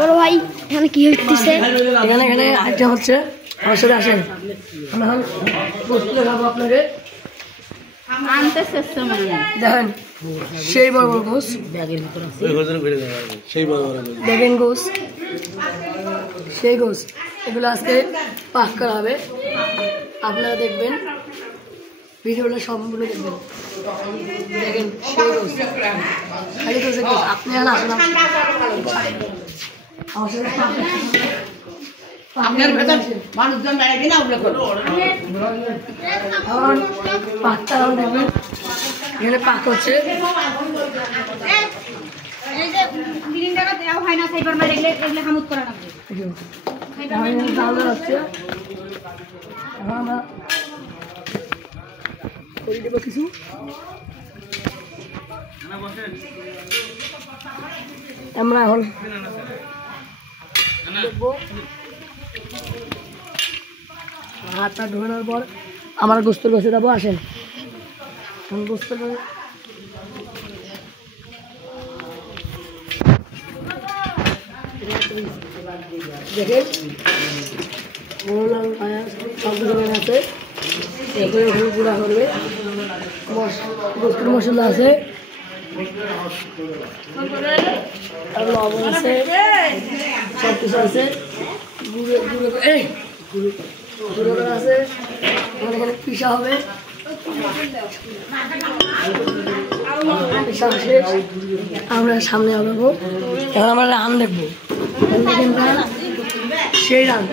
বড় ভাই এখানে কি হচ্ছে? এখানে আইটেম হচ্ছে, আমার সাথে আসেন। আমরা এখন গোস্ত দেখাবো আপনাকে। দেখেন সেই বড় বড় গোস, দেখেন গোস, সেই গোস, এগুলো আজকে পাক করা হবে। আপনারা দেখবেন, ভিডিওটা সম্পূর্ণ দেখবেন। দেখেন সেই গোস, খালি গোসের গোস। আপনি এখন আসুন আমার সাথে। আপনার ভেতর মানুষজন বেড়াবি না ওগুলো করো। এখন পাকটা দেখবেন, এখানে পাক হচ্ছে। কিছু আমরা এখন দেখবো। হাতটা ধোয়ানোর পর আমার গোস্তর বসে যাবো। আসেন গোস্তর দেখেন আছে, এগুলো গুঁড়া করবে। গোস্তর মশলা আছে, আর লবণ আছে, সব কিছু আছে। গুঁড়ো আছে, এখানে পিসা হবে। আমরা সামনে আগাবো। এখন আমরা রান দেখবো, সেই রান।